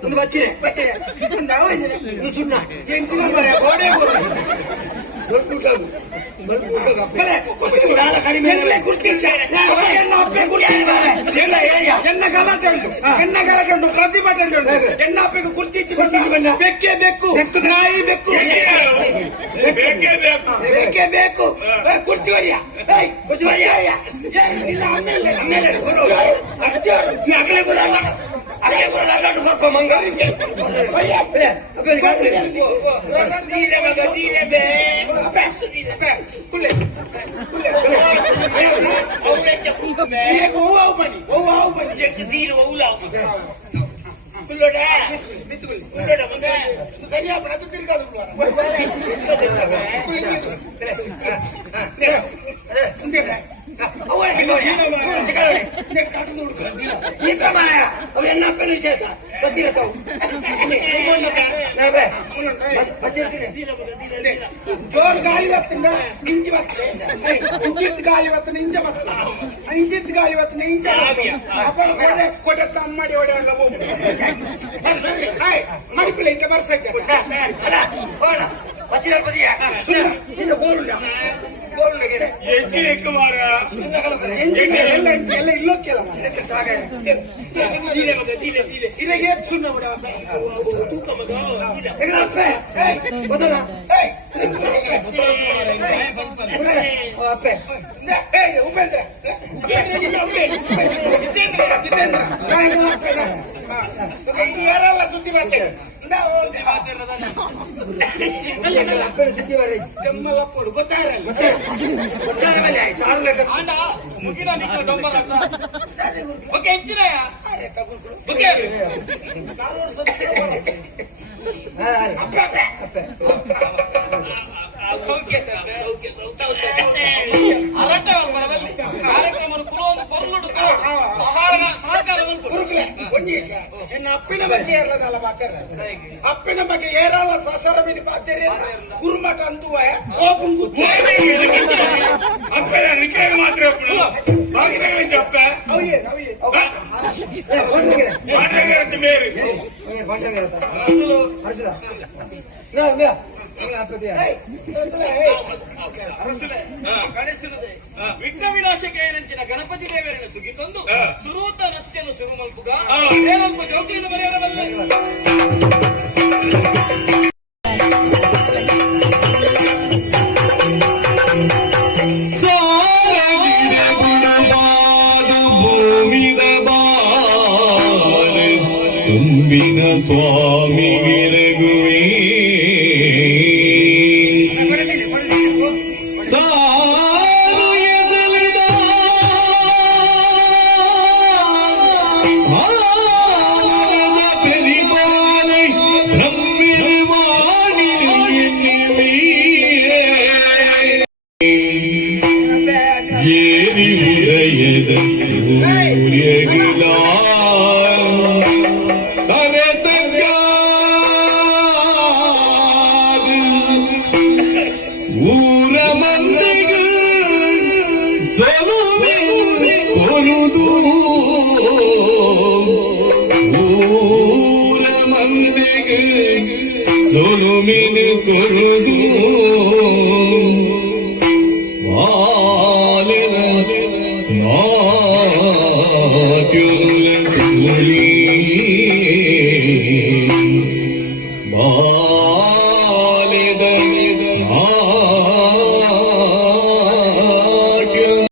ಒಂದು ಬಚ್ಚಿರೆ ಸುಣ್ಣ ಪ್ರತಿಭಟನೆ ಎನ್ನ ಅಪ್ಪಗೆ ಕುರ್ಚಿ ಬೆಕ್ಕೆ ಬೆಕ್ಕು ನಾಯಿ ಬೆಕ್ಕು ಬೇಕೇ ಬೇಕು ಬೇಕೇ ಬೇಕು ಕುರ್ಚಿ ಅಗಲೇ ಬರಲ್ಲ ಸ್ವಲ್ಪ ಮಂಗ ಸರಿಯಾ ತಿರ್ಗಾದ ಎನ್ನಪ್ಪನ ವಿಷಯ ಗೊತ್ತಿರತ್ತವು ಜೋರ್ ಗಾಳಿ ಬರ್ತಂಡ ಇಂಚಿ ಬರ್ತದೆ ಇಂಚಿತ್ ಗಾಳಿ ಬರ್ತನ ಇಂಚ ಬರ್ತದ ಇಂಚಿತ್ ಗಾಳಿ ಬರ್ತನ ಇಂಚ ಅಪ್ಪ ಕೊಡೆ ತಮ್ಮಡಿ ಒಡೆ ಎಲ್ಲ ಮಡಿಪಿಲ್ಲ ಇಂತ ಬರ್ಸಕ್ಕೆ ಎಲ್ಲ ಇಲ್ಲೋಕ್ಕೆಲ್ಲ ಸುಣ್ಣ ತೂಕ ಮಗ ಉಪೇಂದ್ರ ಯಾರೆಲ್ಲ ಸುದ್ದಿ ಮಾಡ್ತೇವೆ ಸುದ್ದಿ ಬರ್ರಿ ಗೊತ್ತಾರಲ್ಲ ಮುಗಿನ ಓಕೆ ಹೆಚ್ಚಿನ ಎನ್ನ ಅಪ್ಪಿನ ಬಗ್ಗೆ ಇರಲದಲ್ಲ ಮಾತಾಡ ಅಪ್ಪಿನ ಬಗ್ಗೆ ಏರಲ್ಲ ಸಸರ ಮಿನಿ ಪಾತೇರಿ ಗುರುಮಠ ಅಂತೂ ಅಪ್ಪನ ರಿಕೇರ್ ಮಾತ್ರ ಅಪ್ಪ ಬೇರೆ ವಿಘ್ನ ವಿನಾಶಕ್ಕೆ ನೆಂಚಿನ ಗಣಪತಿ ದೇವರನ್ನು ಸುಗಿ ತಂದು ಸುರೂತ ನತ್ಯನು ಸುರುಮಲ್ಪುಗ ಏನಂತ ಜ್ಯೋತಿಯನ್ನು ಬರೆಯಬಲ್ಲ ಸ್ವಾಮಿ ವಿರಗುವೆ ಸಾರು ಎದಲಿದ ಪೆರಿಪಾಲೆ ಬ್ರಹ್ಮಿರ್ವಾಣಿ ಏರಿ ಉದಯದ ಸೂರ್ಯಗಿಲ ಊರ ಮಂದಿಗೆ ಕೊರುದು ಊರ ಮಂದಿಗೆ ಸೊಲುಮಿನ ಕೊರುದು ಬಾಲಿನ ನಾಟ್ಯುಲ ಕುಲಿ ಬಾ